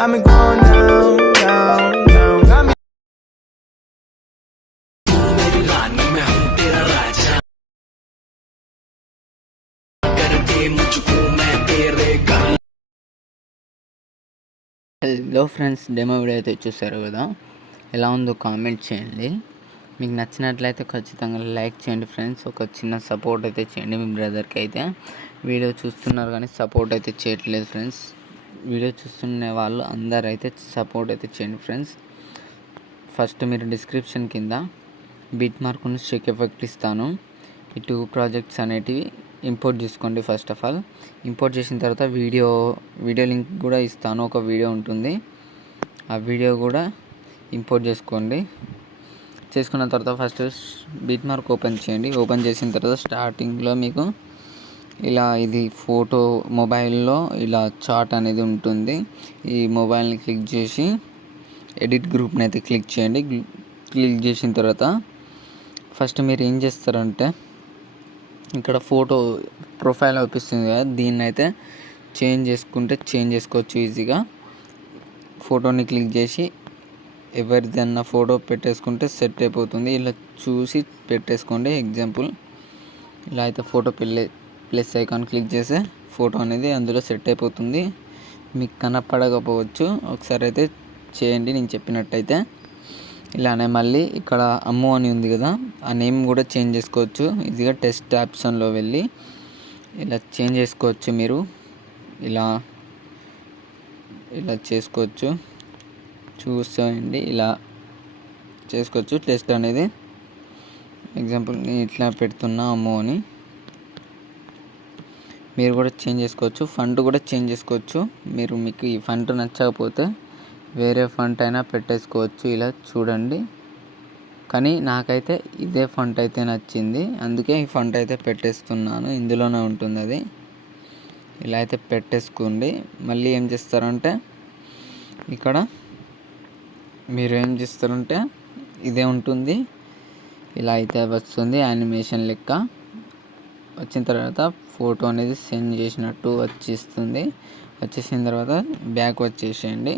got me going down, down, down, got me. मेरी रानी मैं हूँ तेरा राजा कर दे मुझको मैं तेरे घर హలో ఫ్రెండ్స్, డెమో వీడియో అయితే చూసారు కదా. ఎలా ఉందో కామెంట్ చేయండి. మీకు నచ్చినట్లయితే ఖచ్చితంగా లైక్ చేయండి ఫ్రెండ్స్. ఒక చిన్న సపోర్ట్ అయితే చేయండి. మీ బ్రదర్కి అయితే వీడియో చూస్తున్నారు కానీ సపోర్ట్ అయితే చేయట్లేదు ఫ్రెండ్స్. వీడియో చూస్తున్న వాళ్ళు అందరూ అయితే సపోర్ట్ అయితే చేయండి ఫ్రెండ్స్. ఫస్ట్ మీరు డిస్క్రిప్షన్ కింద బిట్ మార్కును షేక్ ఎఫెక్ట్ ఇస్తాను. ఈ 2 ప్రాజెక్ట్స్ అనేటివి ఇంపోర్ట్ చేసుకోండి. ఫస్ట్ ఆఫ్ ఆల్ ఇంపోర్ట్ చేసిన తర్వాత వీడియో లింక్ కూడా ఇస్తాను. ఒక వీడియో ఉంటుంది, ఆ వీడియో కూడా ఇంపోర్ట్ చేసుకోండి. చేసుకున్న తర్వాత ఫస్ట్ బిట్ మార్క్ ఓపెన్ చేయండి. ఓపెన్ చేసిన తర్వాత స్టార్టింగ్లో మీకు ఇలా ఇది ఫోటో మొబైల్లో ఇలా చార్ట్ అనేది ఉంటుంది. ఈ మొబైల్ని క్లిక్ చేసి ఎడిట్ గ్రూప్ని అయితే క్లిక్ చేయండి. క్లిక్ చేసిన తర్వాత ఫస్ట్ మీరు ఏం చేస్తారంటే ఇక్కడ ఫోటో ప్రొఫైల్ అవుపిస్తుంది కదా, దీన్ని అయితే చేంజ్ చేసుకోవచ్చు ఈజీగా. ఫోటోని క్లిక్ చేసి ఎవరిదన్నా ఫోటో పెట్టేసుకుంటే సెట్ అయిపోతుంది. ఇలా చూసి పెట్టేసుకోండి. ఎగ్జాంపుల్ ఇలా అయితే ఫోటో ప్లస్ ఐకాన్ క్లిక్ చేస్తే ఫోటో అనేది అందులో సెట్ అయిపోతుంది. మీకు కనపడకపోవచ్చు, ఒకసారి అయితే చేయండి నేను చెప్పినట్టయితే. ఇలానే మళ్ళీ ఇక్కడ అమ్ము అని ఉంది కదా, ఆ నేమ్ కూడా చేంజ్ చేసుకోవచ్చు ఈజీగా. టెస్ట్ ఆప్షన్లో వెళ్ళి ఇలా చేంజ్ చేసుకోవచ్చు. మీరు ఇలా చేసుకోవచ్చు, చూసేయండి. ఇలా చేసుకోవచ్చు. టెస్ట్ అనేది ఎగ్జాంపుల్ నేను ఇట్లా పెడుతున్నా అమ్ము అని. మీరు కూడా చేంజ్ చేసుకోవచ్చు. ఫంట్ కూడా చేంజ్ చేసుకోవచ్చు. మీకు ఈ ఫంట్ నచ్చకపోతే వేరే ఫంట్ అయినా పెట్టేసుకోవచ్చు. ఇలా చూడండి, కానీ నాకైతే ఇదే ఫంట్ అయితే నచ్చింది, అందుకే ఈ ఫంట్ అయితే పెట్టేస్తున్నాను. ఇందులోనే ఉంటుంది అది. ఇలా అయితే పెట్టేసుకోండి. మళ్ళీ ఏం చేస్తారంటే ఇక్కడ మీరు ఏం చేస్తారంటే ఇదే ఉంటుంది, ఇలా అయితే వస్తుంది యానిమేషన్ లెక్క. వచ్చిన తర్వాత ఫోటో అనేది సెండ్ చేసినట్టు వచ్చేసిన తర్వాత బ్యాక్ వచ్చేసేయండి.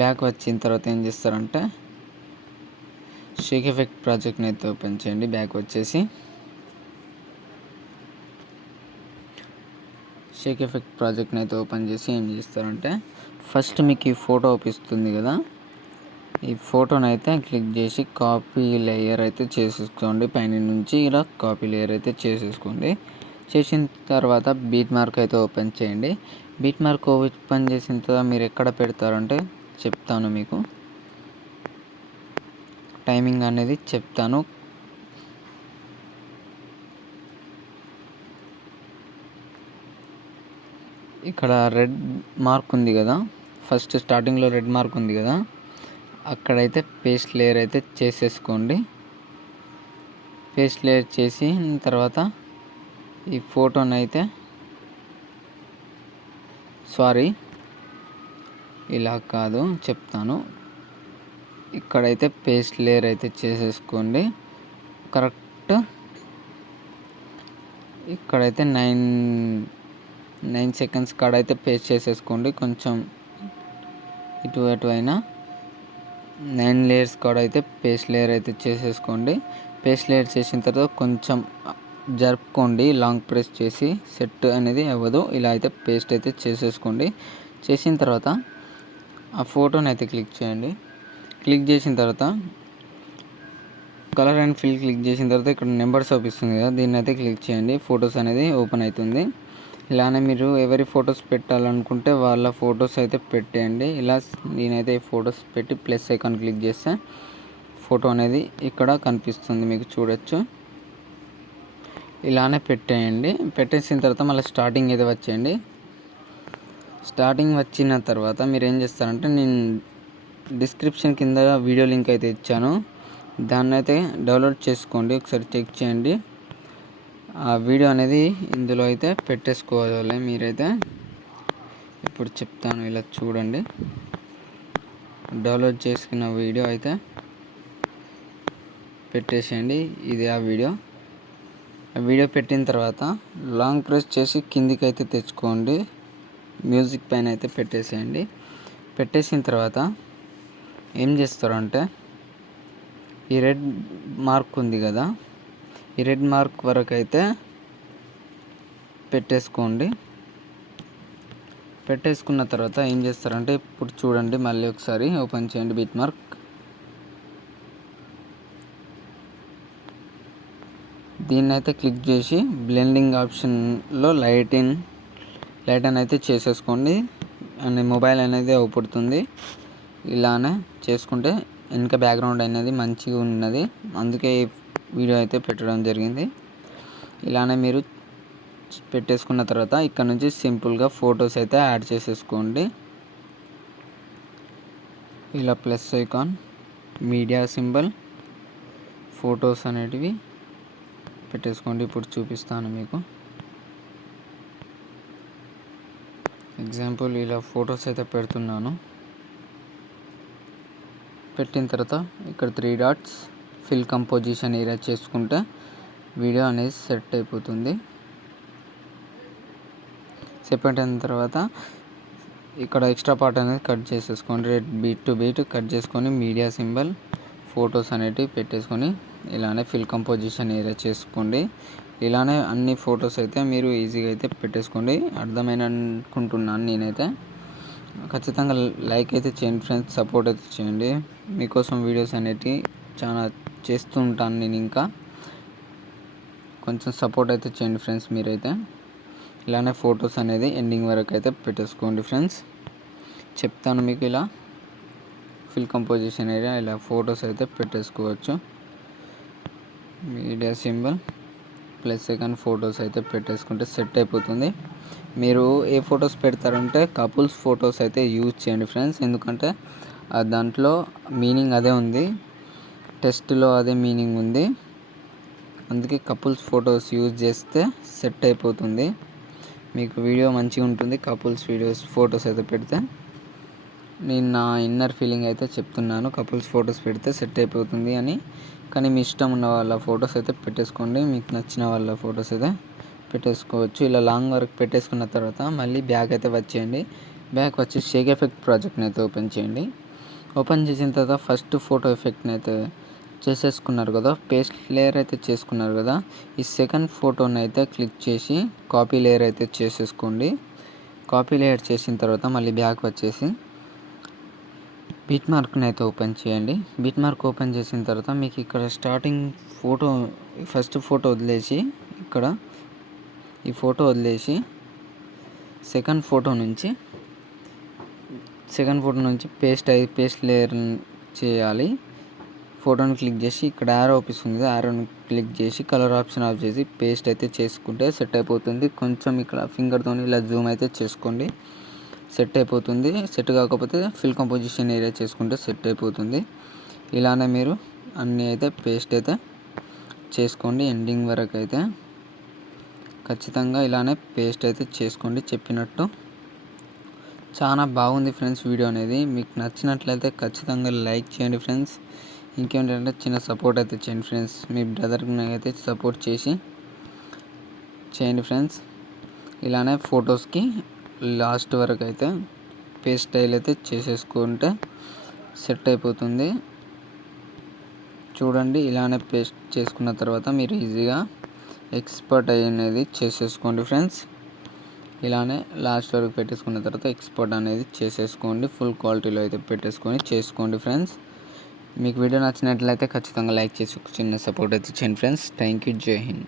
బ్యాక్ వచ్చిన తర్వాత ఏం చేస్తారంటే షేక్ ఎఫెక్ట్ ప్రాజెక్ట్ని అయితే ఓపెన్ చేయండి. బ్యాక్ వచ్చేసి షేక్ ఎఫెక్ట్ ప్రాజెక్ట్ని అయితే ఓపెన్ చేసి ఏం చేస్తారంటే ఫస్ట్ మీకు ఈ ఫోటో ఓపిస్తుంది కదా, ఈ ఫోటోని అయితే క్లిక్ చేసి కాపీ లేయర్ అయితే చేసేసుకోండి. పైన నుంచి ఇలా కాపీ లేయర్ అయితే చేసేసుకోండి. చేసిన తర్వాత బీట్ మార్క్ అయితే ఓపెన్ చేయండి. బీట్ మార్క్ ఓపెన్ చేసిన తర్వాత మీరు ఎక్కడ పెడతారంటే చెప్తాను, మీకు టైమింగ్ అనేది చెప్తాను. ఇక్కడ రెడ్ మార్క్ ఉంది కదా, ఫస్ట్ స్టార్టింగ్లో రెడ్ మార్క్ ఉంది కదా, అక్కడైతే పేస్ట్ లేయర్ అయితే చేసేసుకోండి. పేస్ట్ లేయర్ చేసిన తర్వాత ఈ ఫోటోని అయితే ఇలా కాదు చెప్తాను, ఇక్కడైతే పేస్ట్ లేయర్ అయితే చేసేసుకోండి. కరెక్ట్ ఇక్కడైతే 9 సెకండ్స్ కాడైతే పేస్ట్ చేసేసుకోండి. కొంచెం ఇటు అయినా 9 లేయర్స్ కాడ అయితే పేస్ట్ లేయర్ అయితే చేసేసుకోండి. పేస్ట్ లేయర్ చేసిన తర్వాత కొంచెం జరుపుకోండి, లాంగ్ ప్రెస్ చేసి సెట్ అనేది అవ్వదు. ఇలా అయితే పేస్ట్ అయితే చేసేసుకోండి. చేసిన తర్వాత ఆ ఫోటోని అయితే క్లిక్ చేయండి. క్లిక్ చేసిన తర్వాత కలర్ అండ్ ఫిల్ క్లిక్ చేసిన తర్వాత ఇక్కడ నెంబర్స్ చూపిస్తుంది కదా, దీన్ని అయితే క్లిక్ చేయండి. ఫొటోస్ అనేది ఓపెన్ అవుతుంది. ఇలానే మీరు ఎవరి ఫొటోస్ పెట్టాలనుకుంటే వాళ్ళ ఫొటోస్ అయితే పెట్టేయండి. ఇలా నేనైతే ఫొటోస్ పెట్టి ప్లస్ ఐకాన్ క్లిక్ చేస్తే ఫోటో అనేది ఇక్కడ కనిపిస్తుంది, మీకు చూడొచ్చు. ఇలానే పెట్టేయండి. పెట్టేసిన తర్వాత మళ్ళీ స్టార్టింగ్ అయితే వచ్చేయండి. స్టార్టింగ్ వచ్చిన తర్వాత మీరు ఏం చేస్తారంటే నేను డిస్క్రిప్షన్ కింద వీడియో లింక్ అయితే ఇచ్చాను, దాన్ని అయితే డౌన్లోడ్ చేసుకోండి. ఒకసారి చెక్ చేయండి. ఆ వీడియో అనేది ఇందులో అయితే పెట్టేసుకోవాలి. మీరైతే ఇప్పుడు చెప్తాను, ఇలా చూడండి. డౌన్లోడ్ చేసుకున్న వీడియో అయితే పెట్టేసేయండి. ఇది ఆ వీడియో పెట్టిన తర్వాత లాంగ్ ప్రెస్ చేసి కిందికి అయితే తెచ్చుకోండి. మ్యూజిక్ పైన అయితే పెట్టేసేయండి. పెట్టేసిన తర్వాత ఏం చేస్తారంటే ఈ రెడ్ మార్క్ ఉంది కదా, ఈ రెడ్ మార్క్ వరకు అయితే పెట్టేసుకోండి. పెట్టేసుకున్న తర్వాత ఏం చేస్తారంటే ఇప్పుడు చూడండి, మళ్ళీ ఒకసారి ఓపెన్ చేయండి బిట్ మార్క్. దీన్ని అయితే క్లిక్ చేసి బ్లెండింగ్ ఆప్షన్లో లైట్ అని అయితే చేసేసుకోండి. అండ్ మొబైల్ అనేది అవుపడుతుంది. ఇలానే చేసుకుంటే వెనక బ్యాక్గ్రౌండ్ అనేది మంచిగా ఉన్నది, అందుకే ఈ వీడియో అయితే పెట్టడం జరిగింది. ఇలానే మీరు పెట్టేసుకున్న తర్వాత ఇక్కడ నుంచి సింపుల్గా ఫొటోస్ అయితే యాడ్ చేసేసుకోండి. ఇలా plus icon, media symbol, photos అనేటివి పెట్టేసుకోండి. ఇప్పుడు చూపిస్తాను మీకు. ఎగ్జాంపుల్ ఇలా ఫొటోస్ అయితే పెడుతున్నాను. పెట్టిన తర్వాత ఇక్కడ 3 డాట్స్ ఫిల్ కంపోజిషన్ ఏరియా చేసుకుంటే వీడియో అనేది సెట్ అయిపోతుంది. సెట్ అయిన తర్వాత ఇక్కడ ఎక్స్ట్రా పార్ట్ అనేది కట్ చేసేసుకోండి. బీట్ టు బీట్ కట్ చేసుకొని మీడియా సింబల్, ఫొటోస్ అనేటివి పెట్టేసుకొని ఇలానే ఫిల్ కంపోజిషన్ ఏరియా చేసుకోండి. ఇలానే అన్ని ఫొటోస్ అయితే మీరు ఈజీగా అయితే పెట్టేసుకోండి. అర్థమైన అనుకుంటున్నాను నేనైతే. ఖచ్చితంగా లైక్ అయితే చేయండి ఫ్రెండ్స్, సపోర్ట్ అయితే చేయండి. మీకోసం వీడియోస్ అనేటివి చాలా చేస్తూ ఉంటాను నేను. ఇంకా కొంచెం సపోర్ట్ అయితే చేయండి ఫ్రెండ్స్ మీరైతే. ఇలానే ఫొటోస్ అనేది ఎండింగ్ వరకు అయితే పెట్టేసుకోండి ఫ్రెండ్స్. చెప్తాను మీకు. ఇలా ఫిల్ కంపోజిషన్ ఏరియా ఇలా ఫొటోస్ అయితే పెట్టేసుకోవచ్చు. Media symbol plus second photos అయితే పెట్టేసుకుంటే సెట్ అయిపోతుంది. మీరు ఏ ఫొటోస్ పెడతారంటే కపుల్స్ ఫొటోస్ అయితే యూజ్ చేయండి ఫ్రెండ్స్. ఎందుకంటే దాంట్లో మీనింగ్ అదే ఉంది, టెస్ట్లో అదే మీనింగ్ ఉంది. అందుకే కపుల్స్ ఫొటోస్ యూజ్ చేస్తే సెట్ అయిపోతుంది. మీకు వీడియో మంచిగా ఉంటుంది కపుల్స్ వీడియోస్ ఫొటోస్ అయితే పెడితే. నేను నా ఇన్నర్ ఫీలింగ్ అయితే చెప్తున్నాను, కపుల్స్ ఫొటోస్ పెడితే సెట్ అయిపోతుంది అని. కానీ మీ ఇష్టం ఉన్న వాళ్ళ ఫొటోస్ అయితే పెట్టేసుకోండి, మీకు నచ్చిన వాళ్ళ ఫొటోస్ అయితే పెట్టేసుకోవచ్చు. ఇలా లాంగ్ వరకు పెట్టేసుకున్న తర్వాత మళ్ళీ బ్యాక్ అయితే వచ్చేయండి. బ్యాక్ వచ్చి షేక్ ఎఫెక్ట్ ప్రాజెక్ట్ని అయితే ఓపెన్ చేయండి. ఓపెన్ చేసిన తర్వాత ఫస్ట్ ఫోటో ఎఫెక్ట్ని అయితే చేసేసుకున్నారు కదా, పేస్ట్ లేయర్ అయితే చేసుకున్నారు కదా, ఈ సెకండ్ ఫోటోని అయితే క్లిక్ చేసి కాపీ లేయర్ అయితే చేసేసుకోండి. కాపీ లేయర్ చేసిన తర్వాత మళ్ళీ బ్యాక్ వచ్చేసి బిట్ మార్క్ని అయితే ఓపెన్ చేయండి. బిట్ మార్క్ ఓపెన్ చేసిన తర్వాత మీకు ఇక్కడ స్టార్టింగ్ ఫోటో, ఫస్ట్ ఫోటో వదిలేసి ఇక్కడ ఈ ఫోటో వదిలేసి సెకండ్ ఫోటో నుంచి పేస్ట్ లేయర్ చేయాలి. ఫోటోని క్లిక్ చేసి ఇక్కడ యారో ఆప్షన్ ఉంది, యారోని క్లిక్ చేసి కలర్ ఆప్షన్ ఆఫ్ చేసి పేస్ట్ అయితే చేసుకుంటే సెట్ అయిపోతుంది. కొంచెం ఇక్కడ ఫింగర్తో ఇలా జూమ్ అయితే చేసుకోండి, సెట్ అయిపోతుంది. సెట్ కాకపోతే ఫిల్ కంపోజిషన్ ఏరియా చేసుకుంటే సెట్ అయిపోతుంది. ఇలానే మీరు అన్నీ అయితే పేస్ట్ అయితే చేసుకోండి. ఎండింగ్ వరకు అయితే ఖచ్చితంగా ఇలానే పేస్ట్ అయితే చేసుకోండి చెప్పినట్టు. చాలా బాగుంది ఫ్రెండ్స్ వీడియో అనేది. మీకు నచ్చినట్లయితే ఖచ్చితంగా లైక్ చేయండి ఫ్రెండ్స్. ఇంకేంటంటే చిన్న సపోర్ట్ అయితే చేయండి ఫ్రెండ్స్. మీ బ్రదర్కి అయితే సపోర్ట్ చేయండి ఫ్రెండ్స్. ఇలానే ఫొటోస్కి లాస్ట్ వరకు అయితే పేస్ట్ స్టైల్ అయితే చేసేసుకుంటే సెట్ అయిపోతుంది. చూడండి, ఇలానే పేస్ట్ చేసుకున్న తర్వాత మీరు ఈజీగా ఎక్స్పోర్ట్ అనేది చేసేసుకోండి ఫ్రెండ్స్. ఇలానే లాస్ట్ వరకు పెట్టేసుకున్న తర్వాత ఎక్స్పోర్ట్ అనేది చేసేసుకోండి. ఫుల్ క్వాలిటీలో అయితే పెట్టేసుకొని చేసుకోండి ఫ్రెండ్స్. మీకు వీడియో నచ్చినట్లయితే ఖచ్చితంగా లైక్ చేసి చిన్న సపోర్ట్ అయితే చేయండి ఫ్రెండ్స్. థ్యాంక్ యూ, జై హింద్.